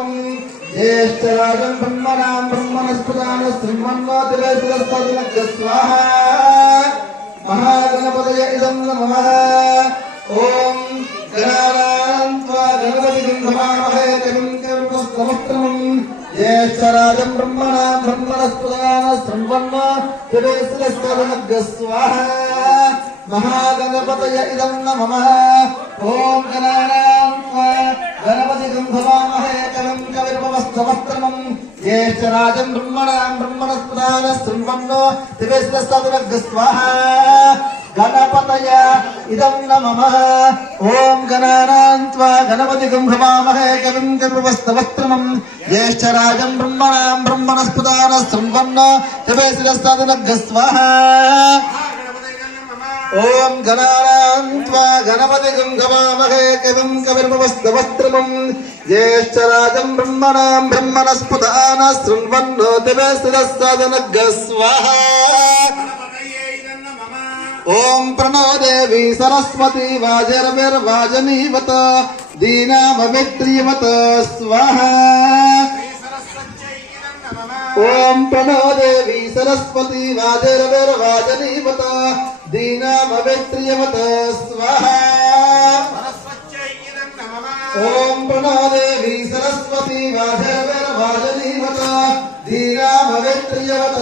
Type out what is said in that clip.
ब्रह्मणस्पदानस्तमम् ज्येष्ठराजं ब्रह्मणां ब्रह्मणस्पदानस्तमन्वातिवेशस्तदिनग्गः स्वाहा महागणपतये इदं नमः ॐ गणानां त्वा गणपतिं नमामहे कविं कविमस्तमत्रमम् ज्येष्ठराजं ब्रह्मणां ब्रह्मणस्पदानस्तमन्वातिवेशस्तदिनग्गः स्वाहा महागणपतये इदं नमः ॐ गणानां त्वा गणपतिं नमामहे कविं कविमस्तमत्रमम् ज्येष्ठराजं ब्रह्मणां ब्रह्मणस्पदानस्तमन्वातिवेशस्तदिनग्गः स्वाहा गणपतय इदं नमः ॐ गणानां त्वा गणपतिं हवामहे कविं कविमस्तवत्रमम् ज्येष्ठराजं ब्रह्मणां ब्रह्मणस्पदानस्तमन्वातिवेशस्तदिनग्गः स्वाहा ॐ गणानां त्वा गणपतिं हवामहे कविं कविमस्तवत्रमम् ज्येष्ठराजं ब्रह्मणां ब्रह्मणस्पदानस्तमन्वातिवेशस्तदिनग्गः स्वाहा ओम प्रणो देवी सरस्वती वाजरविर्वाजनीवत दीनामवित्रियवत स्वाहा ओम प्रणो देवी सरस्वती वाजरविर्वाजनीवत दीनामवित्रियवत स्वाहा ओम प्रणो देवी सरस्वती वाजरविर्वाजनीवत दीनामवित्रियवत